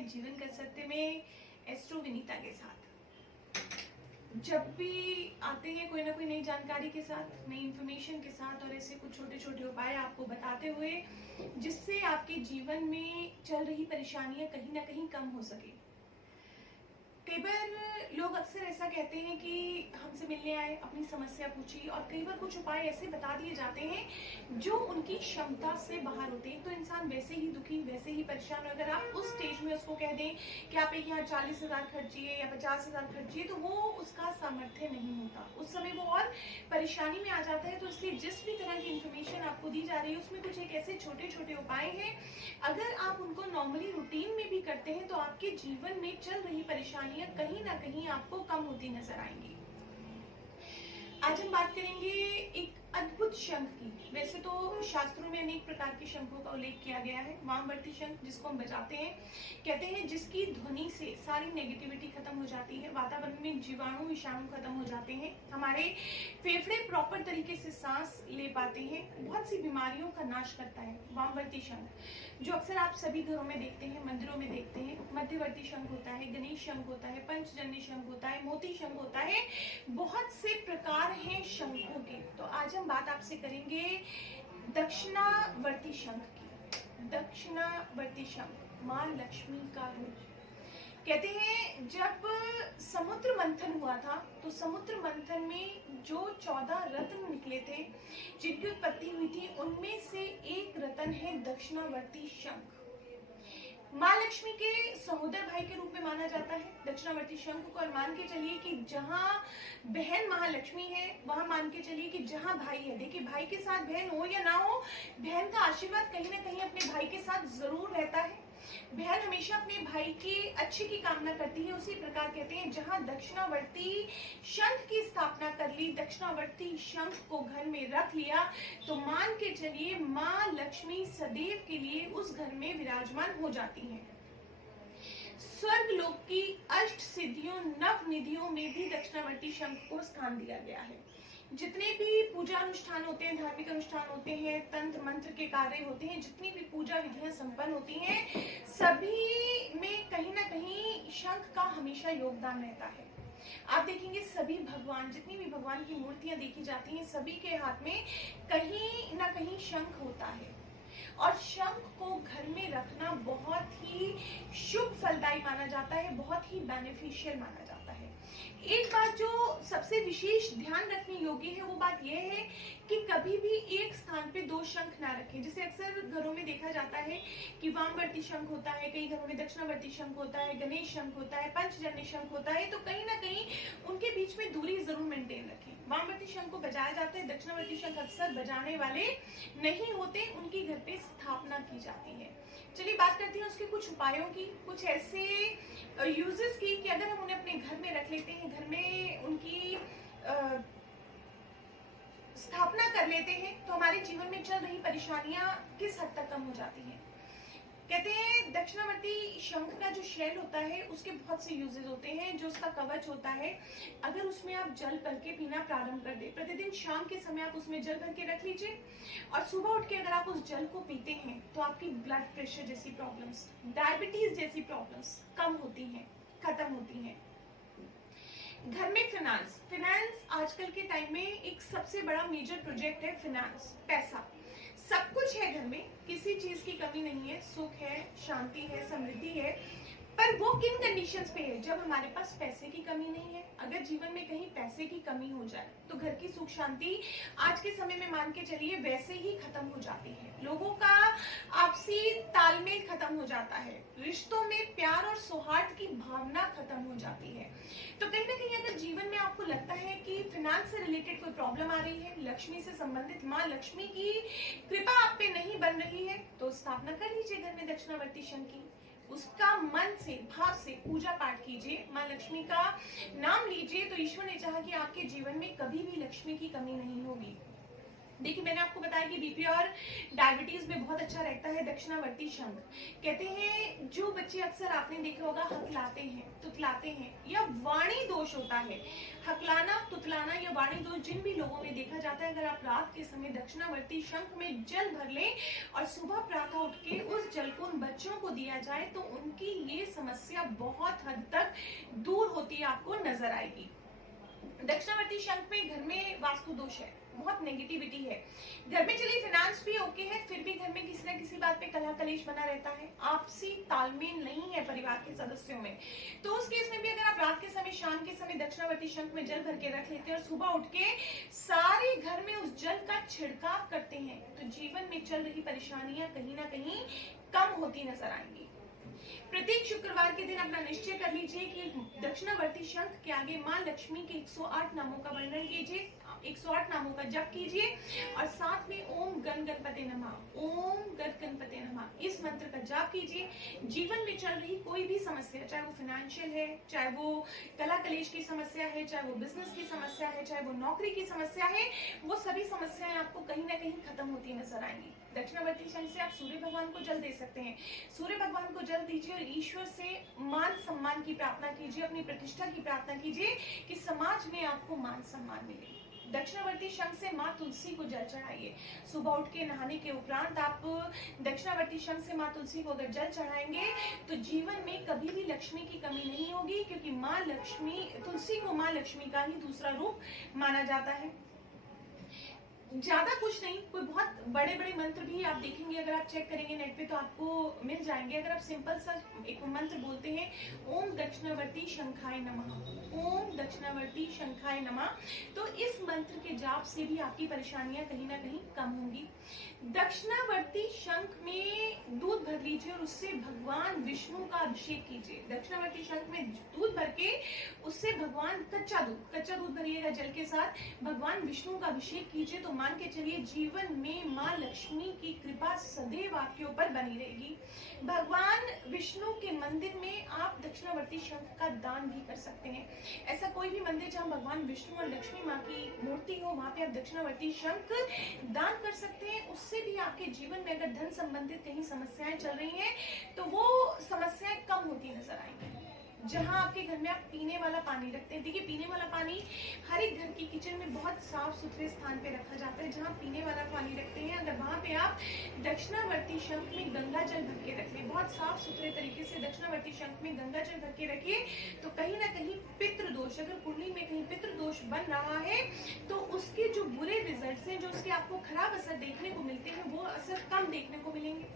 हैं जीवन का सत्य में एस्ट्रो विनीता के साथ। जब भी आते हैं कोई ना कोई नई जानकारी के साथ, नई इन्फॉर्मेशन के साथ और ऐसे कुछ छोटे छोटे उपाय आपको बताते हुए जिससे आपके जीवन में चल रही परेशानियां कहीं ना कहीं कम हो सके। कई बार लोग अक्सर ऐसा कहते हैं कि हमसे मिलने आए, अपनी समस्या पूछी और कई बार कुछ उपाय ऐसे बता दिए जाते हैं जो उनकी क्षमता से बाहर होते हैं। तो इंसान वैसे ही दुखी, वैसे ही परेशान। अगर आप उस स्टेज में उसको कह दें कि आप एक यहाँ 40,000 खर्चिए या 50,000 खर्चिए, तो वो उसका सामर्थ्य नहीं होता। उस समय वो और परेशानी में आ जाता है। तो इसलिए जिस भी तरह की इंफॉर्मेशन आपको दी जा रही है उसमें कुछ एक ऐसे छोटे छोटे उपाय हैं, अगर आप उनको नॉर्मली रूटीन में भी करते हैं तो आपके जीवन में चल रही परेशानियां कहीं ना कहीं आपको कम होती नजर आएंगी। आज हम बात करेंगे एक अद्भुत शंख की। वैसे तो शास्त्रों में अनेक प्रकार के शंखों का उल्लेख किया गया है। वामवर्ती शंख जिसको हम बजाते हैं, कहते हैं जिसकी ध्वनि से सारी नेगेटिविटी खत्म हो जाती है, वातावरण में जीवाणु विषाणु खत्म हो जाते हैं, हमारे फेफड़े प्रॉपर तरीके से सांस ले पाते हैं, बहुत सी बीमारियों का नाश करता है वामवर्ती शंख, जो अक्सर आप सभी घरों में देखते हैं, मंदिरों में देखते हैं। मध्यवर्ती शंख होता है, गणेश शंख होता है, पंचजन्य शंख होता है, मोती शंख होता है, बहुत से प्रकार हैं शंखों के। तो आज हम बात आपसे करेंगे दक्षिणावर्ती शंख की। दक्षिणावर्ती शंख मां लक्ष्मी का रूप। कहते हैं जब समुद्र मंथन हुआ था तो समुद्र मंथन में जो 14 रत्न निकले थे जिनकी उत्पत्ति हुई थी, उनमें से एक रत्न है दक्षिणावर्ती शंख। माँ लक्ष्मी के सहोदर भाई के रूप में माना जाता है दक्षिणावर्ती शंख को। और मान के चलिए कि जहां बहन महालक्ष्मी है वहां मान के चलिए कि जहां भाई है, देखिए भाई के साथ बहन हो या ना हो, बहन का आशीर्वाद कहीं ना कहीं अपने भाई के साथ जरूर रहता है। बहन हमेशा अपने भाई की अच्छे की कामना करती है। उसी प्रकार कहते हैं जहां दक्षिणावर्ती शंख की स्थापना कर ली, दक्षिणावर्ती शंख को घर में रख लिया, तो मान के चलिए माँ लक्ष्मी सदैव के लिए उस घर में विराजमान हो जाती हैं। स्वर्ग लोक की अष्ट सिद्धियों नव निधियों में भी दक्षिणावर्ती शंख को स्थान दिया गया है। जितने भी पूजा अनुष्ठान होते हैं, धार्मिक अनुष्ठान होते हैं, तंत्र मंत्र के कार्य होते हैं, जितनी भी पूजा विधियां संपन्न होती हैं, सभी में कहीं ना कहीं शंख का हमेशा योगदान रहता है। आप देखेंगे सभी भगवान, जितनी भी भगवान की मूर्तियां देखी जाती हैं, सभी के हाथ में कहीं ना कहीं शंख होता है। और शंख को घर में रखना बहुत ही शुभ फलदायी माना जाता है, बहुत ही बेनिफिशियल माना जाता है। एक बात जो सबसे विशेष ध्यान रखने योग्य है वो बात यह है कि कभी भी एक स्थान पे दो शंख ना रखें। जैसे अक्सर घरों में देखा जाता है कि वामवर्ती शंख होता है, कई घरों में दक्षिणावर्ती शंख होता है, गणेश शंख होता है, पंचजन्य शंख होता है, तो कहीं ना कहीं उनके बीच में दूरी जरूर मेंटेन रखें। वामवर्ती शंख को बजाया जाता है, दक्षिणावर्ती शंख अक्सर बजाने वाले नहीं होते, उनकी घर पे स्थापना की जाती है। चलिए बात करते हैं उसके कुछ उपायों की, कुछ ऐसे यूजेस की कि अगर हम उन्हें अपने घर में रख लेते हैं, घर में उनकी स्थापना कर लेते हैं, तो हमारे जीवन में चल रही परेशानियां किस हद तक कम हो जाती हैं। कहते हैं दक्षिणावर्ती शंख का जो शेल होता है उसके बहुत से यूजेस होते हैं। जो उसका कवच होता है, अगर उसमें आप जल भर के पीना प्रारंभ कर दे, प्रतिदिन शाम के समय आप उसमें जल भर के रख लीजिए और सुबह उठ के अगर आप उस जल को पीते हैं तो आपकी ब्लड प्रेशर जैसी प्रॉब्लम्स, डायबिटीज जैसी प्रॉब्लम्स कम होती हैं, खत्म होती हैं। घर में फाइनेंस आजकल के टाइम में एक सबसे बड़ा मेजर प्रोजेक्ट है। फाइनेंस, पैसा, सब कुछ है घर में, किसी चीज की कमी नहीं है, सुख है, शांति है, समृद्धि है, पर वो किन कंडीशंस पे है, जब हमारे पास पैसे की कमी नहीं है। अगर जीवन में कहीं पैसे की कमी हो जाए तो घर की सुख शांति आज के समय में मान के चलिए वैसे ही खत्म हो जाती है। लोगों का आपसी तालमेल खत्म हो जाता है, रिश्तों में प्यार और सौहार्द की भावना खत्म हो जाती है। तो कहीं ना कहीं अगर जीवन में आपको लगता है कि फाइनेंस से रिलेटेड कोई प्रॉब्लम आ रही है, लक्ष्मी से संबंधित माँ लक्ष्मी की कृपा आप पे नहीं बन रही है, तो स्थापना कर लीजिए घर में दक्षिणावर्ती शंख की। उसका मन से, भाव से पूजा पाठ कीजिए, माँ लक्ष्मी का नाम लीजिए, तो ईश्वर ने चाहा कि आपके जीवन में कभी भी लक्ष्मी की कमी नहीं होगी। देखिए, मैंने आपको बताया कि बीपी और डायबिटीज में बहुत अच्छा रहता है दक्षिणावर्ती शंख। कहते हैं जो बच्चे अक्सर आपने देखा होगा हकलाते हैं, तुतलाते हैं या वाणी दोष होता है, हकलाना, तुतलाना या वाणी दोष जिन भी लोगों में देखा जाता है, अगर आप रात के समय दक्षिणावर्ती शंख में जल भर लें और सुबह प्रातः उठ के उस जल को उन बच्चों को दिया जाए तो उनकी ये समस्या बहुत हद तक दूर होती है, आपको नजर आएगी। दक्षिणावर्ती शंख में घर में वास्तु दोष है, बहुत नेगेटिविटी है, घर में चलिए फाइनेंस भी ओके है, फिर भी घर में किसी ना किसी बात पे कलह कलेश बना रहता है, आपसी तालमेल नहीं है परिवार के सदस्यों में। तो उस केस में भी अगर आप रात के समय, शाम के समय दक्षिणावर्ती शंख में जल भर के रख लेते हैं और सुबह उठ के सारे घर में उस जल का छिड़काव करते हैं तो जीवन में चल रही परेशानियां कहीं ना कहीं कम होती नजर आएंगी। प्रत्येक शुक्रवार के दिन अपना निश्चय कर लीजिए कि दक्षिणावर्ती शंख के आगे मां लक्ष्मी के 108 नामों का वर्णन कीजिए, 108 नामों का जप कीजिए और साथ में ओम गण गणपते नमः, ओम गण गणपते नमः इस मंत्र का जाप कीजिए। जीवन में चल रही कोई भी समस्या, चाहे वो फाइनेंशियल है, चाहे वो कला कलेश की समस्या है, चाहे वो बिजनेस की समस्या है, चाहे वो नौकरी की समस्या है, वो सभी समस्याएं आपको कहीं ना कहीं खत्म होती नजर आएंगी। दक्षिणावर्ती शंख से आप सूर्य भगवान को जल दे सकते हैं, सूर्य भगवान को जल दीजिए और ईश्वर से मान सम्मान की प्रार्थना कीजिए, अपनी प्रतिष्ठा की प्रार्थना कीजिए कि समाज में आपको मान सम्मान मिले। दक्षिणावर्ती शंख से माँ तुलसी को जल चढ़ाइए। सुबह उठ के नहाने के उपरांत आप दक्षिणावर्ती शंख से माँ तुलसी को अगर जल चढ़ाएंगे तो जीवन में कभी भी लक्ष्मी की कमी नहीं होगी, क्योंकि माँ लक्ष्मी, तुलसी को माँ लक्ष्मी का ही दूसरा रूप माना जाता है। ज्यादा कुछ नहीं, कोई बहुत बड़े बड़े मंत्र भी आप देखेंगे, अगर आप चेक करेंगे नेट पे तो आपको मिल जाएंगे। अगर आप सिंपल सा एक मंत्र बोलते हैं ओम दक्षिणावर्ती शंखाय नमः, ओम दक्षिणावर्ती शंखाय नमः, तो इस मंत्र के जाप से भी आपकी परेशानियां कहीं ना कहीं कम होंगी। दक्षिणावर्ती शंख में दूध भर लीजिए और उससे भगवान विष्णु का अभिषेक कीजिए। दक्षिणावर्ती शंख में दूध भर के उससे भगवान, कच्चा दूध भरिएगा जल के साथ, भगवान विष्णु का अभिषेक कीजिए तो मान के चलिए जीवन में माँ लक्ष्मी की कृपा सदैव आपके ऊपर बनी रहेगी। भगवान विष्णु के मंदिर में आप दक्षिणावर्ती शंख का दान भी कर सकते हैं। ऐसा कोई भी मंदिर जहाँ भगवान विष्णु और लक्ष्मी माँ की मूर्ति हो, वहां पे आप दक्षिणावर्ती शंख दान कर सकते हैं। उससे भी आपके जीवन में अगर धन संबंधित कहीं समस्याएं चल रही हैं तो वो समस्याएं कम होती नजर आएंगी। जहां आपके घर में आप पीने वाला पानी रखते हैं, देखिए पीने वाला पानी हर एक घर की किचन में बहुत साफ सुथरे स्थान पे रखा जाता है। जहां पीने वाला पानी रखते हैं, अगर वहां पे आप दक्षिणावर्ती शंख में गंगा जल भर के रखें, बहुत साफ सुथरे तरीके से दक्षिणावर्ती शंख में गंगा जल भर के रखिए, तो कहीं ना कहीं पितृ दोष, अगर कुंडली में कहीं पितृ दोष बन रहा है तो उसके जो बुरे रिजल्ट हैं, जो उसके आपको खराब असर देखने को मिलते हैं, वो असर कम देखने को मिलेंगे।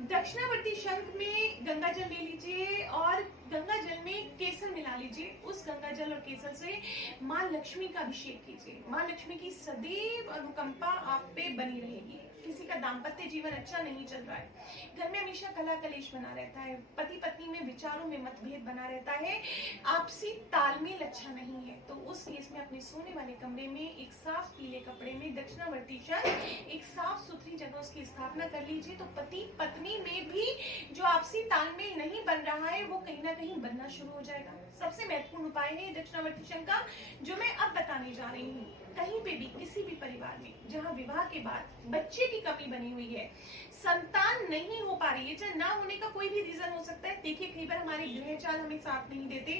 दक्षिणावर्ती शंख में गंगा जल ले लीजिए और गंगा जल में केसर मिला लीजिए। उस गंगा जल और केसर से माँ लक्ष्मी का अभिषेक कीजिए। माँ लक्ष्मी की सदैव अनुकंपा आप पे बनी रहेगी। किसी का दाम्पत्य जीवन अच्छा नहीं चल रहा है, घर में हमेशा कलह कलेश बना रहता है, पति पत्नी में विचारों में मतभेद बना रहता है, आपसी तालमेल अच्छा नहीं है, तो उस केस में अपने सोने वाले कमरे में एक साफ पीले कपड़े में दक्षिणावर्ती शंख, एक साफ सुथरी जगह उसकी स्थापना कर लीजिए। तो पति पत्नी में भी जो आपसी तालमेल नहीं बन रहा है वो कहीं ना कहीं बनना शुरू हो जाएगा। सबसे महत्वपूर्ण उपाय है दक्षिणावर्ती शंख का, जो मैं अब बताने जा रही हूँ। कहीं पे भी, किसी भी परिवार में जहाँ विवाह के बाद बच्चे की कमी बनी हुई है, संतान नहीं हो पा रही है, चाहे ना होने का कोई भी रीजन हो सकता है। देखिए कई बार हमारे ग्रह चाल हमें साथ नहीं देते,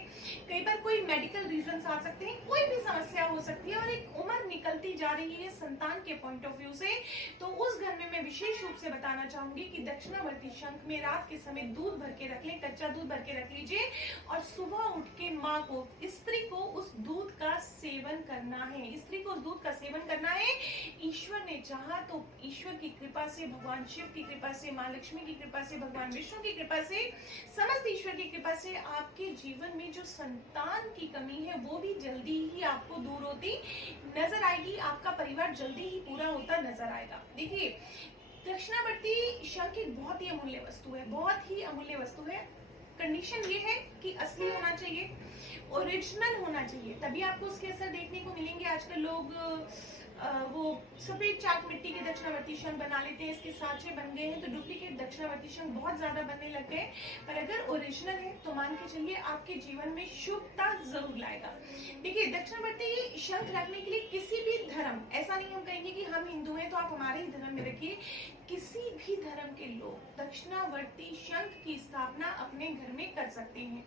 कई बार कोई मेडिकल रीजन आ सकते हैं, कोई भी समस्या हो सकती है और एक उम्र निकलती जा रही है संतान के पॉइंट ऑफ व्यू से, तो उस घर में मैं विशेष रूप से बताना चाहूंगी कि दक्षिणावर्ती शंख में रात के समय दूध भर के रख ले, कच्चा दूध भर के रख लीजिए और सुबह उठ के माँ को, स्त्री को उस दूध का सेवन करना है, स्त्री को उस दूध का सेवन करना है। ईश्वर ने चाहा तो ईश्वर की कृपा से, भगवान शिव की कृपा से, माँ लक्ष्मी की कृपा से, भगवान विष्णु की कृपा से, समस्त ईश्वर की कृपा से आपके जीवन में जो संतान की कमी है वो भी जल्दी ही आपको दूर होती नजर आएगी। आपका परिवार जल्दी ही पूरा होता नजर आएगा। देखिए दक्षिणावर्ती शंख एक बहुत ही अमूल्य वस्तु है, बहुत ही अमूल्य वस्तु है। कंडीशन ये है कि असली होना चाहिए, ओरिजिनल होना चाहिए, तभी आपको उसके असर देखने को मिलेंगे। आजकल लोग वो सफेद चाक मिट्टी के दक्षिणावर्ती शंख बना लेते हैं, इसके साँचे बन गए हैं तो डुप्लीकेट दक्षिणावर्ती शंख बहुत ज्यादा बनने लग गए। पर अगर ओरिजिनल है तो मान के चलिए आपके जीवन में शुभता जरूर लाएगा। देखिए, दक्षिणावर्ती शंख रखने के लिए किसी भी धर्म, ऐसा नहीं हम कहेंगे कि हम हिंदू हैं तो आप हमारे ही धर्म में रखिए, किसी भी धर्म के लोग दक्षिणावर्ती शंख की स्थापना अपने घर में कर सकते हैं।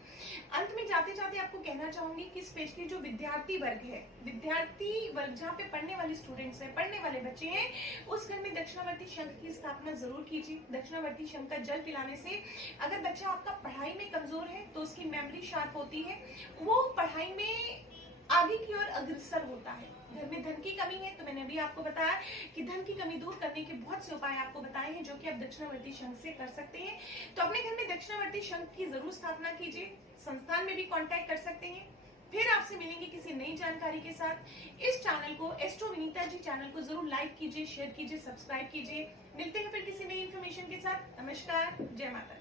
अंत में जाते जाते आपको कहना चाहूंगी कि स्पेशली जो विद्यार्थी वर्ग है, विद्यार्थी वर्ग जहाँ पे पढ़ने वाले स्टूडेंट्स हैं, पढ़ने वाले बच्चे हैं, उस घर में दक्षिणावर्ती शंख की स्थापना जरूर कीजिए। दक्षिणावर्ती शंख का जल पिलाने से अगर बच्चा आपका पढ़ाई में कमजोर है तो उसकी मेमोरी शार्प होती है, वो पढ़ाई में आगे की ओर अग्रसर होता है। घर में धन की कमी है तो मैंने अभी आपको बताया कि धन की कमी दूर करने के बहुत से उपाय आपको बताए हैं जो कि आप दक्षिणावर्ती शंख से कर सकते हैं। तो अपने घर में दक्षिणावर्ती शंख की जरूर स्थापना कीजिए। संस्थान में भी कांटेक्ट कर सकते हैं। फिर आपसे मिलेंगे किसी नई जानकारी के साथ। इस चैनल को, एस्ट्रो विनीता जी चैनल को जरूर लाइक कीजिए, शेयर कीजिए, सब्सक्राइब कीजिए। मिलते हैं फिर किसी नई इन्फॉर्मेशन के साथ। नमस्कार, जय माता दी।